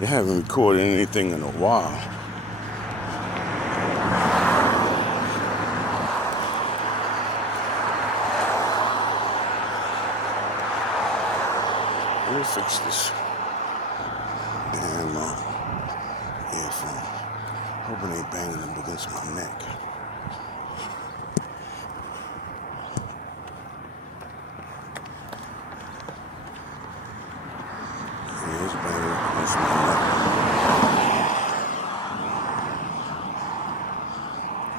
They haven't recorded anything in a while. Let me fix this damn earphone. Hoping they banging them against my neck. Yeah, it's banging against my neck.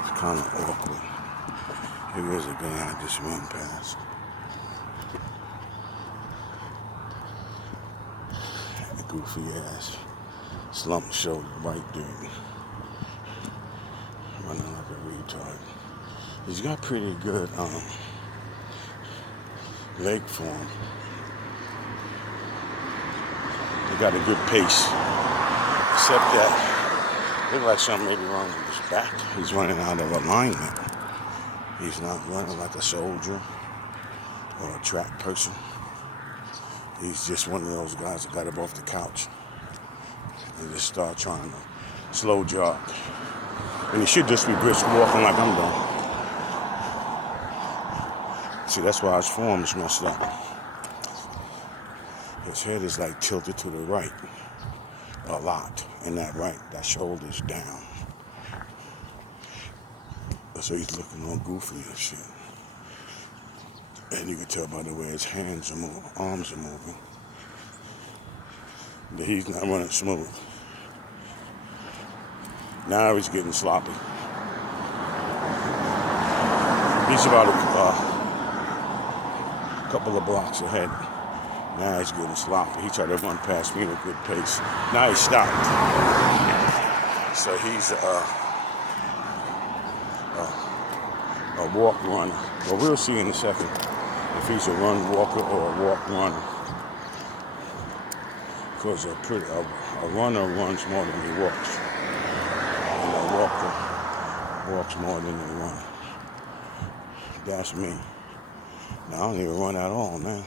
It's kind of awkward. Here is a guy I just ran past. A goofy ass, slumped shoulder, white dude. Running like a retard. He's got pretty good leg form. He got a good pace. Except that looks like something maybe wrong with his back. He's running out of alignment. He's not running like a soldier or a track person. He's just one of those guys that got up off the couch and just start trying to slow jog. And he should just be brisk walking like I'm doing. See, that's why his form is messed up. His head is like tilted to the right a lot. And that shoulder's down. So he's looking all goofy and shit. And you can tell by the way his hands are moving, arms are moving, that he's not running smooth. Now he's getting sloppy. He's about a couple of blocks ahead. Now he's getting sloppy. He tried to run past me at a good pace. Now he stopped. So he's a walk runner. Well, we'll see in a second if he's a run walker or a walk runner. Because a runner runs more than he walks. And a walker walks more than he runs. That's me. Now, I don't even run at all now.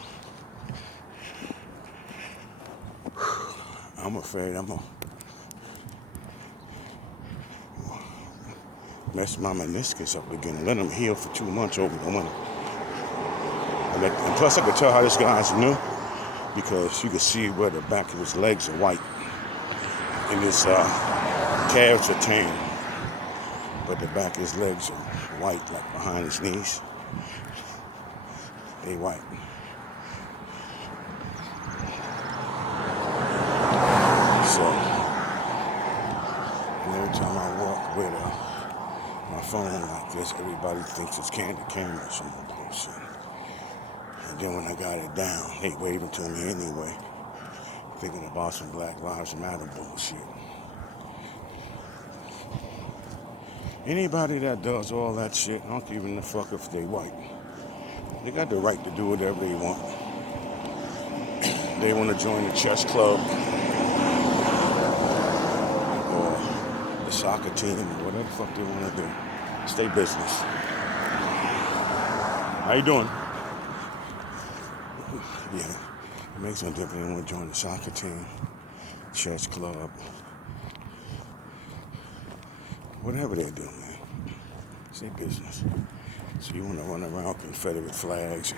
I'm afraid I'm going to mess my meniscus up again. Let him heal for 2 months over the winter. And plus, I could tell how this guy's new because you can see where the back of his legs are white. And his calves are tan. But the back of his legs are white, like behind his knees. They white. So, every time I walk with my phone like this, everybody thinks it's candid camera or some bullshit. And then when I got it down, they waving to me anyway, thinking about some Black Lives Matter bullshit. Anybody that does all that shit, I don't give a fuck if they white. They got the right to do whatever they want. They want to join the chess club or the soccer team or whatever the fuck they want to do. It's their business. How you doing? Yeah, it makes no difference. They want to join the soccer team, chess club, whatever they do, man. It's their business. So you want to run around with Confederate flags.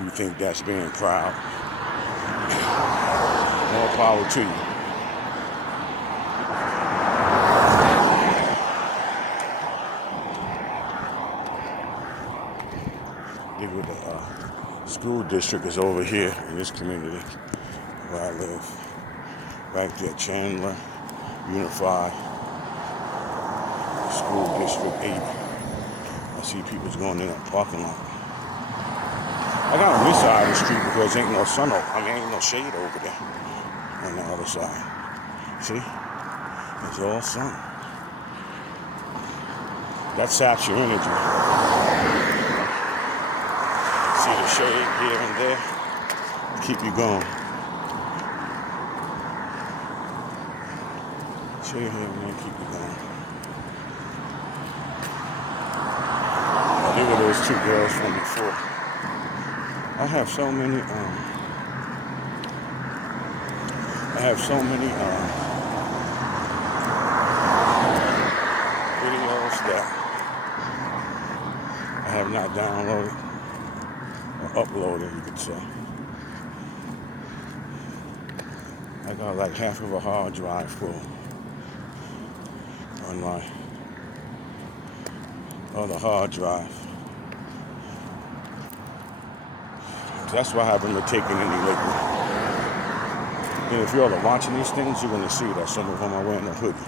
You think that's being proud? More power to you. The school district is over here in this community where I live. Right there, Chandler Unified School District 8. I see people going in that parking lot. I got on this side of the street because ain't no sun ain't no shade over there on the other side. See? It's all sun. That saps your energy. See the shade here and there? Keep you going. Shade here and there, keep you going. They were those two girls from before. I have so many I have so many videos that I have not downloaded or uploaded, you could say. I got like half of a hard drive full on my other hard drive. That's why I haven't been taking any lately. And if you all are watching these things, you're going to see that some of them are wearing a hoodie.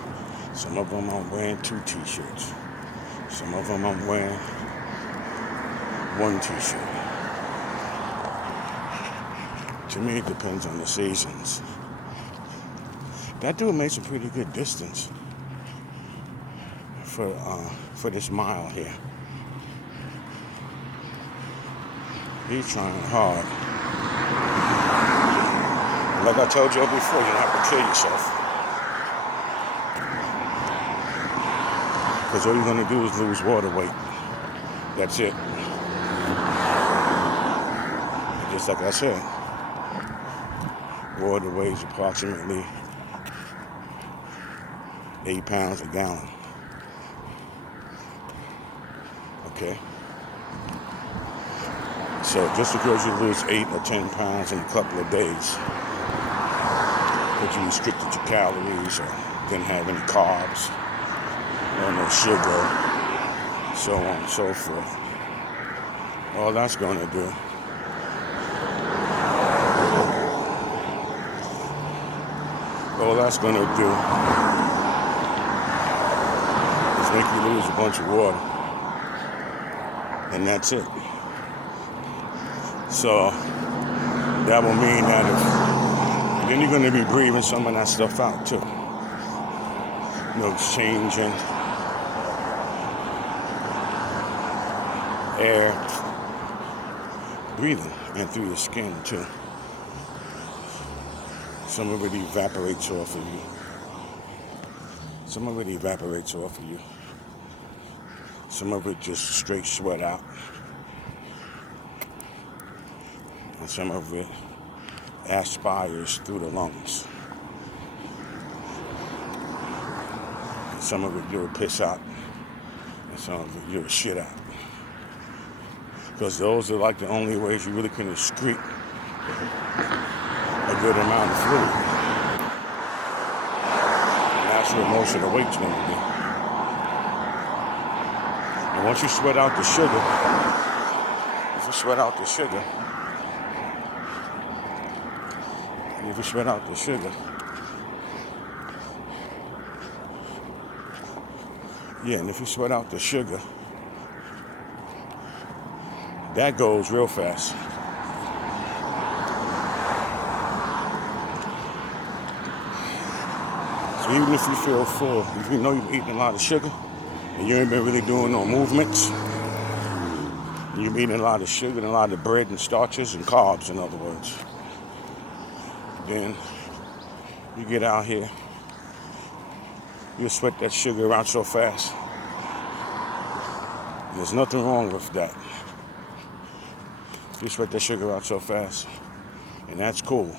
Some of them are wearing 2 t-shirts. Some of them I'm wearing 1 t-shirt. To me, it depends on the seasons. That dude made some pretty good distance for this mile here. He's trying hard. Like I told you before, you don't have to kill yourself. Because all you're going to do is lose water weight. That's it. Just like I said, water weighs approximately 8 pounds a gallon. Okay? So just because you lose 8 or 10 pounds in a couple of days, but you restricted your calories or didn't have any carbs or no sugar, so on and so forth, all that's going to do is make you lose a bunch of water, and that's it. So that will mean that then you're going to be breathing some of that stuff out too. You know, exchanging air, breathing in through your skin too. Some of it evaporates off of you. Some of it evaporates off of you. Some of it just straight sweat out. And some of it aspires through the lungs. And some of it you'll piss out. And some of it you'll shit out. Because those are like the only ways you really can excrete a good amount of fluid. And that's where most of the weight's going to be. And once you sweat out the sugar, if you sweat out the sugar, and if you sweat out the sugar, that goes real fast. So even if you feel full, if you know you've eaten a lot of sugar and you ain't been really doing no movements, you've been eating a lot of sugar and a lot of bread and starches and carbs, in other words, then you get out here, you'll sweat that sugar out so fast. There's nothing wrong with that. You sweat that sugar out so fast, and that's cool.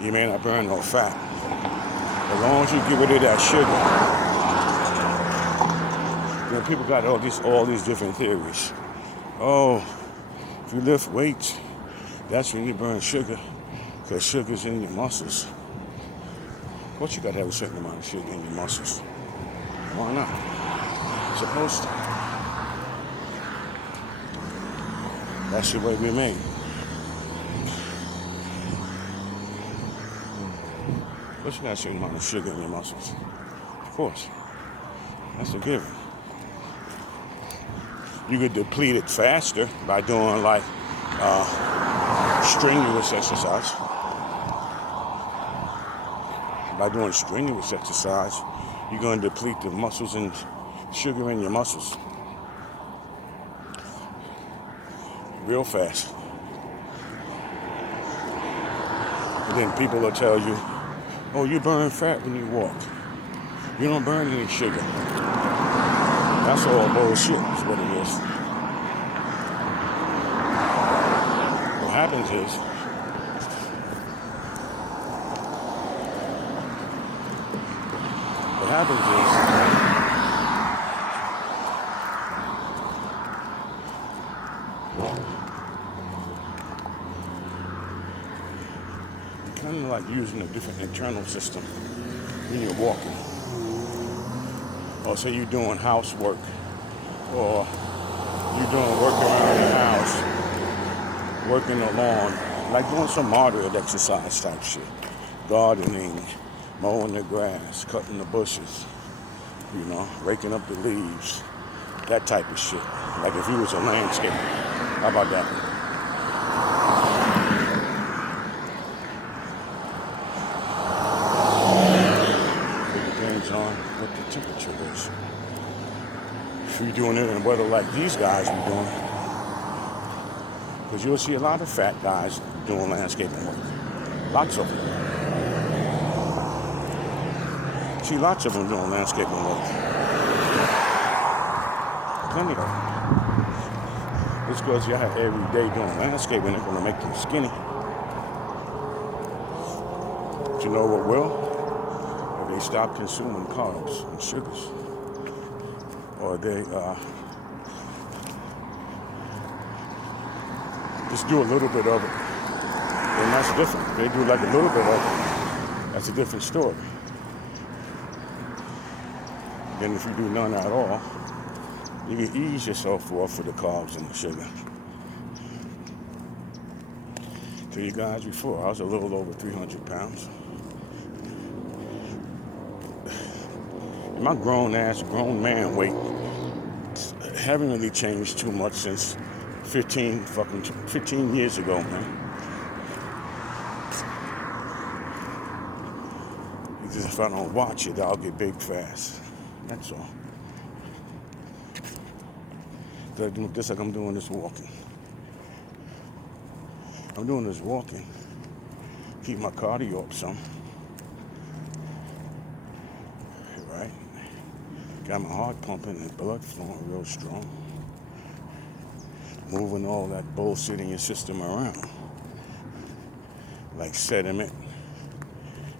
You may not burn no fat. As long as you get rid of that sugar. You know, people got all these different theories. Oh, if you lift weights, that's when you burn sugar, because sugar's in your muscles. Of course you got to have a certain amount of sugar in your muscles. Why not? You're supposed to. That's the way we're made. But you got a certain amount of sugar in your muscles. Of course. That's a given. You could deplete it faster by doing like strenuous exercise. By doing strenuous exercise, you're going to deplete the muscles and sugar in your muscles real fast. And then people will tell you, oh, you burn fat when you walk. You don't burn any sugar. That's all bullshit, is what it is. What happens is, happens is you're kind of like using a different internal system when you're walking. Or say you're doing housework, or you're doing work around the house, working the lawn, like doing some moderate exercise type shit. Gardening, mowing the grass, cutting the bushes, raking up the leaves, that type of shit. Like if you was a landscaper. How about that? It depends on what the temperature is. If you're doing it in weather like these guys be doing, because you'll see a lot of fat guys doing landscaping work. Lots of them. See lots of them doing landscaping work. Plenty of them. It's because y'all every day doing landscaping, they're going to make them skinny. But you know what will? If they stop consuming carbs and sugars. Or they just do a little bit of it. And that's different. If they do like a little bit of it, that's a different story. Then if you do none at all, you can ease yourself off for the carbs and the sugar. To you guys before, I was a little over 300 pounds. And my grown man weight haven't really changed too much since 15 years ago, man. Because if I don't watch it, I'll get big fast. That's all. Just like I'm doing this walking. I'm doing this walking. Keep my cardio up some. Right? Got my heart pumping and blood flowing real strong. Moving all that bullshit in your system around. Like sediment.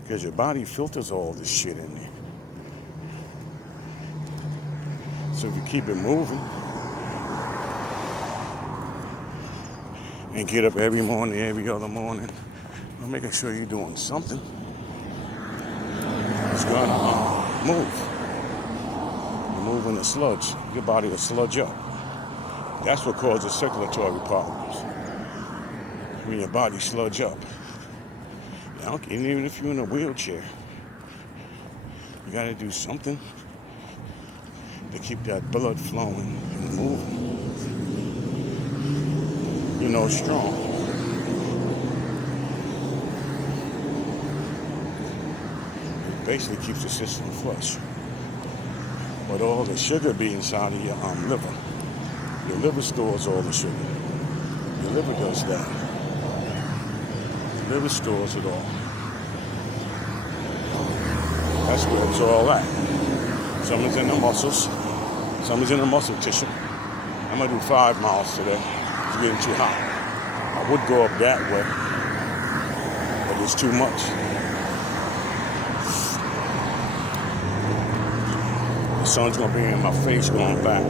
Because your body filters all this shit in there. So if you keep it moving and get up every morning, every other morning, making sure you're doing something, it's gonna move. You're moving the sludge. Your body will sludge up. That's what causes circulatory problems. When your body sludge up. And even if you're in a wheelchair, you gotta do something to keep that blood flowing and moving. Strong. It basically keeps the system flush. But all the sugar be inside of your liver. Your liver stores all the sugar. Your liver does that. The liver stores it all. That's where it's all at. Some is in the muscles. Some is in the muscle tissue. I'm going to do 5 miles today. It's getting too hot. I would go up that way, but it's too much. The sun's going to be in my face going back.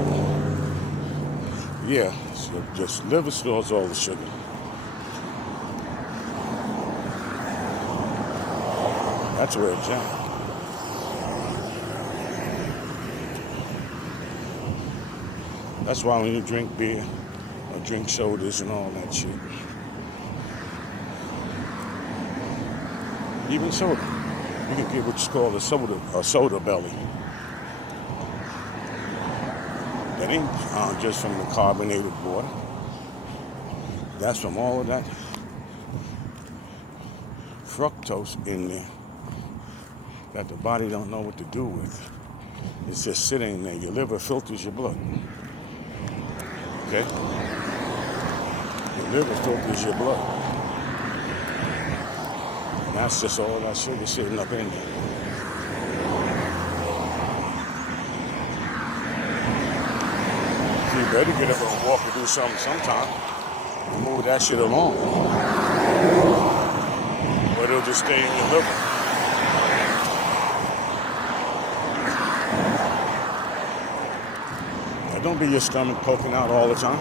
Yeah, so just liver stores all the sugar. That's where it's at. That's why when you drink beer or drink sodas and all that shit, even soda, you can get what's called a soda belly. That ain't just from the carbonated water. That's from all of that fructose in there that the body don't know what to do with. It's just sitting there. Your liver filters your blood. Okay? Your liver filters your blood. And that's just all that sugar sitting up in there. So you better get up and walk and do something sometime. And move that shit along. But it'll just stay in your liver. don't be your stomach poking out all the time.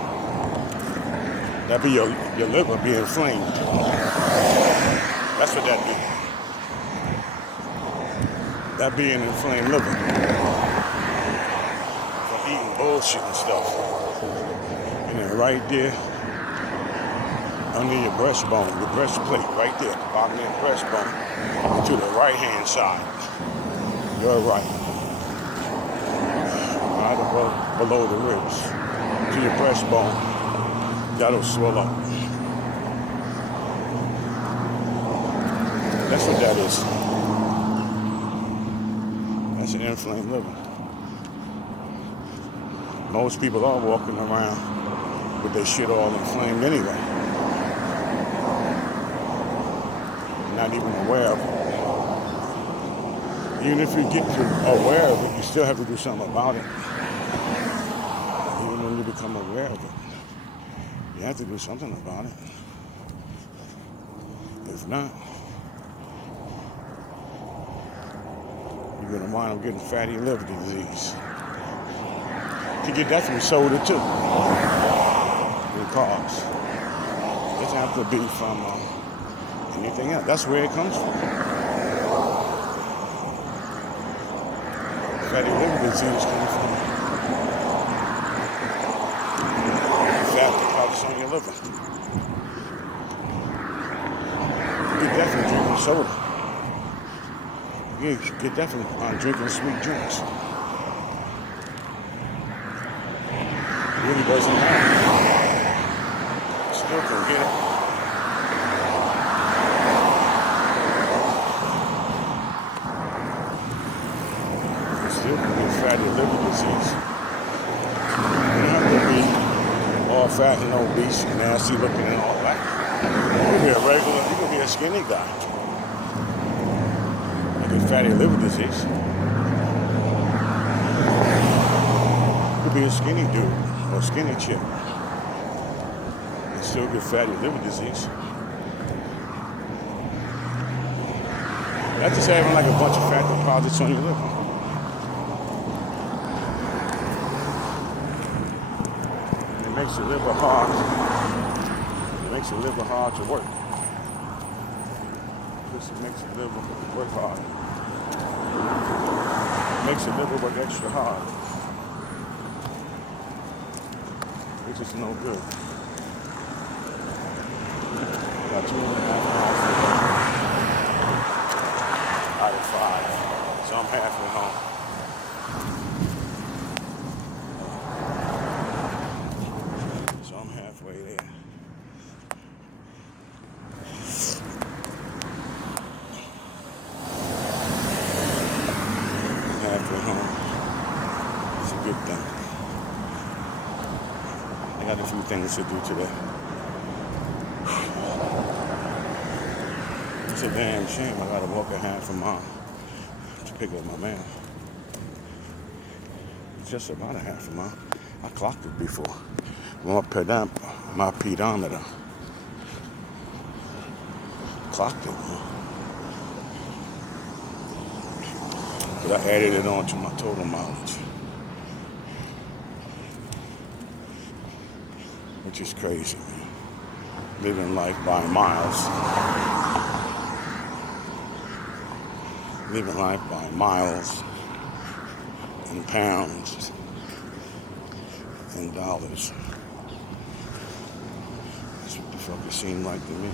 That be your liver being inflamed. That's what that be. That be an inflamed liver from eating bullshit and stuff. And then right there, under your breastbone, your breastplate, right there, the bottom of your breastbone, to the right hand side. Your right. Right above, below the ribs, to your breastbone. That'll swell up. That's what that is. That's an inflamed liver. Most people are walking around with their shit all inflamed anyway. Not even aware of it. Even if you get aware of it, you still have to do something about it. Even when you become aware of it, you have to do something about it. If not, you're going to wind up getting fatty liver disease. You get that from soda too. The carbs. It doesn't have to be from anything else. That's where it comes from. Fatty liver disease comes from fat deposits on your liver. You get that from drinking soda. You get that from drinking sweet drinks. It really doesn't matter. Still can get it. Still can get fatty liver disease. You don't have to be all fat and obese and nasty looking and all that. You can be a regular, you can be a skinny guy. You get fatty liver disease. You could be a skinny dude or a skinny chick and still get fatty liver disease. That's just having like a bunch of fat deposits on your liver. It makes your liver hard. It makes your liver hard to work. This makes your liver work hard. It makes your liver work extra hard. Which is no good. Got 2.5 out of 5. So I'm halfway home. So I'm halfway there. Halfway home. It's a good thing. I got a few things to do today. It's a damn shame I gotta walk a half a mile to pick up my mail. It's just about a half a mile. I clocked it before. My pedometer. Clocked it, man. But I added it on to my total mileage. Which is crazy, man. Living life by miles. Living life by miles and pounds and dollars. That's what the fuck it seemed like to me.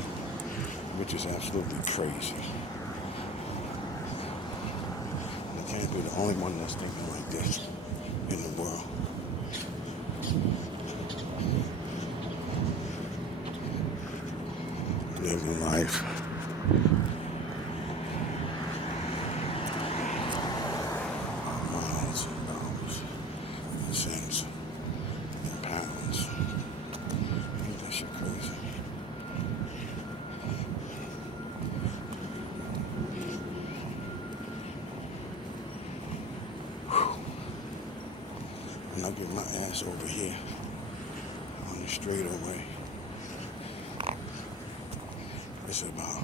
Which is absolutely crazy. I can't be the only one that's thinking like this in the world. Living life. Miles and dollars and cents and pounds. Ain't that shit crazy? And I get my ass over here on the straightaway. It's about a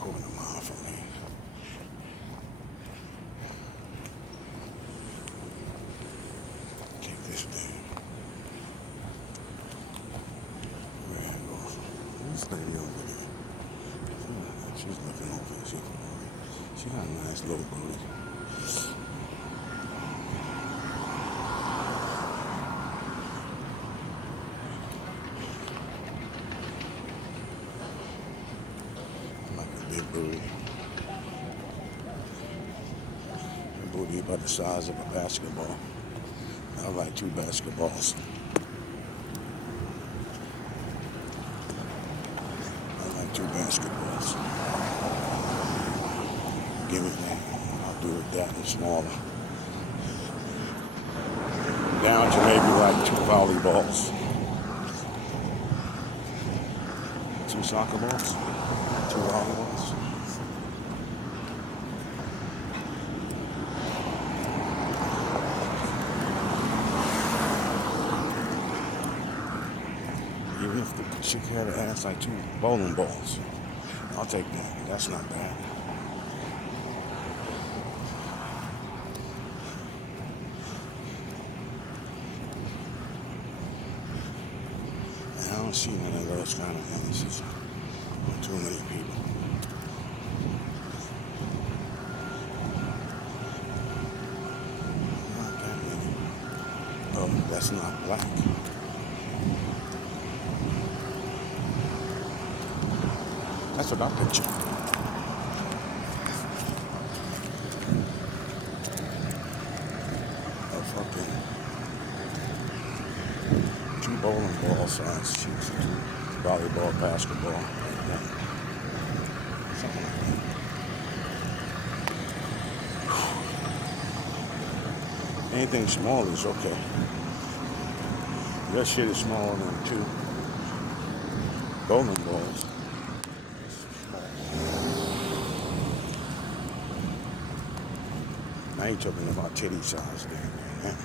quarter mile from me. lady over there. She's looking over. She got a nice little booty. Like a big booty. A booty about the size of a basketball. I like 2 basketballs. I like 2 basketballs. Give me that. I'll do it that and smaller. Down to maybe like 2 volleyballs. 2 soccer balls. 2 volleyballs. Even if the chick had an ass like 2 bowling balls. I'll take that. That's not bad. And I don't see none of those kind of asses on too many people. Not that many. Oh, that's not black. That's what I picture. A fucking 2 bowling ball size chicks, 2 volleyball, basketball, like that. Something like that. Anything small is okay. That shit is smaller than 2 bowling balls. I ain't talking about titty size there, man.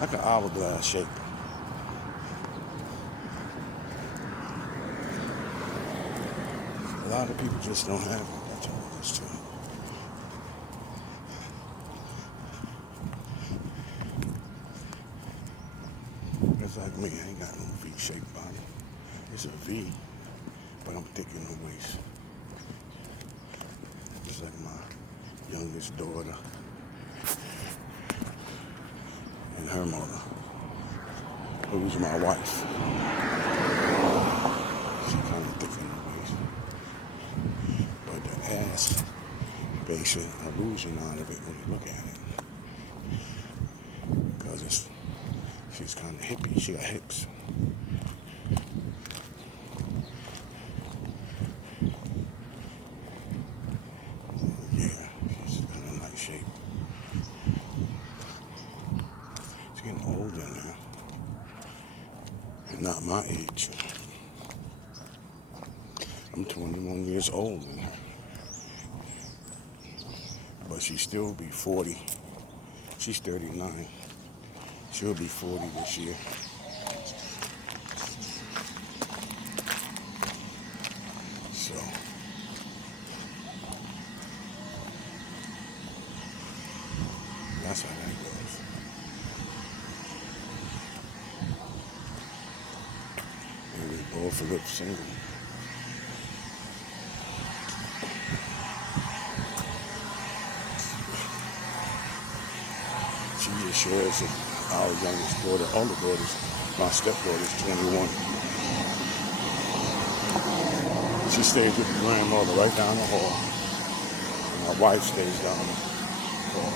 Like an hourglass shape. A lot of people just don't have it. That's all it is to it. It's like me, I ain't got no V-shaped body. It's a V, but I'm thick in the waist. Just like my youngest daughter and her mother, who's my wife. She's kind of thick in the waist. But the ass makes an illusion out of it when you look at it. Because she's kind of hippie. She got hips. Older now, and not my age. I'm 21 years older than her, but she still be 40. She's 39. She'll be 40 this year. So that's how that goes. Both lip single. She just shares that our youngest daughter, older daughters, my stepdaughter's 21. She stays with the grandmother right down the hall. And my wife stays down the hall.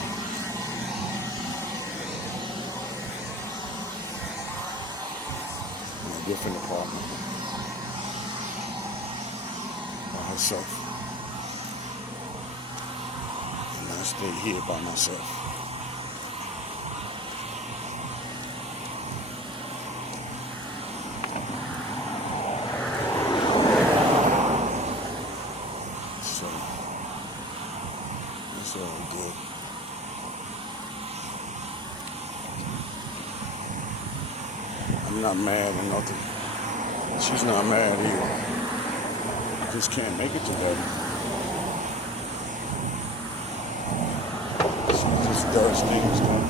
In a different apartment. Herself, and I stay here by myself. So it's all good. I'm not mad or nothing. She's not mad either. Just can't make it together. She this does things that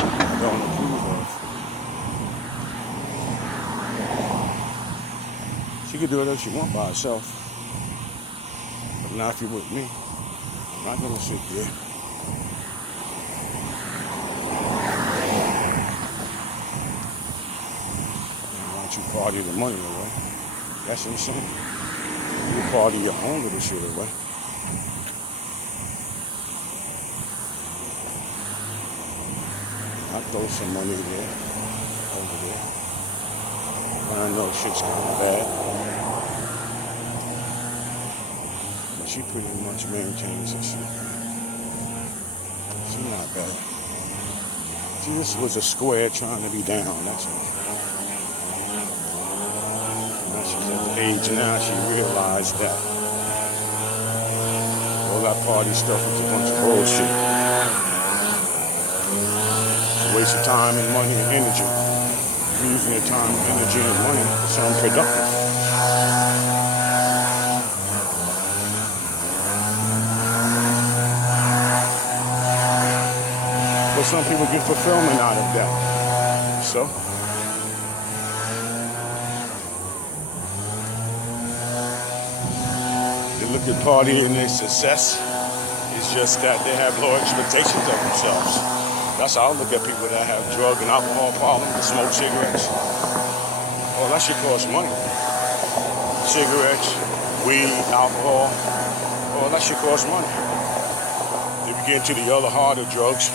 I don't approve of. She can do whatever she wants by herself. But not if you're with me. I'm not gonna sit there. Why don't you party the money away? That's insane. You party your own little shit away. I throw some money there, over there. When I know shit's kind of bad. But she pretty much maintains her shit. She's not bad. She just was a square trying to be down, that's all. Now she's at the age now she realized that all that party stuff is a bunch of bullshit. Waste of time and money and energy. Using your time, energy, and money for something productive. But some people get fulfillment out of that. So, they look at party and their success. It's just that they have low expectations of themselves. That's how I look at people that have drug and alcohol problems and smoke cigarettes. Oh, that shit costs money. Cigarettes, weed, alcohol. Oh, that shit costs money. If you get into the other harder drugs,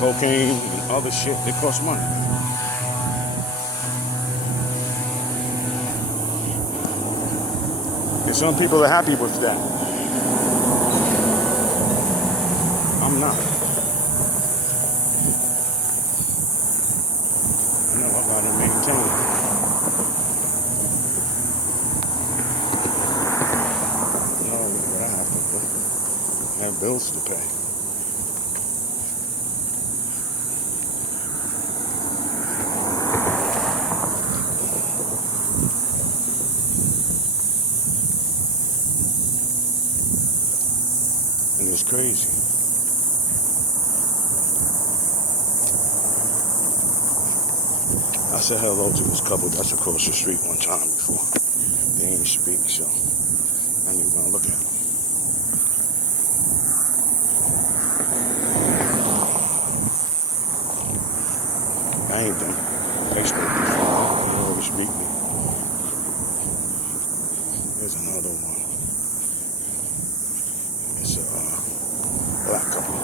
cocaine and other shit, they cost money. And some people are happy with that. I'm not. I gotta maintain. No, what I have to do. I have bills to pay. And it's crazy. I said hello to this couple that's across the street one time before. They didn't speak, so I ain't even gonna look at them. I ain't them. They spoke before. They always speak me. There's another one. It's a black couple.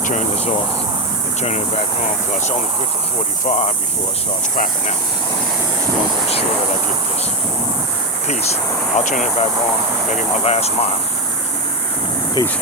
Turn this off and turn it back on, because it's only good for 45 before it starts crapping out. I'm going to make sure that I get this. Peace. I'll turn it back on, maybe my last mile. Peace.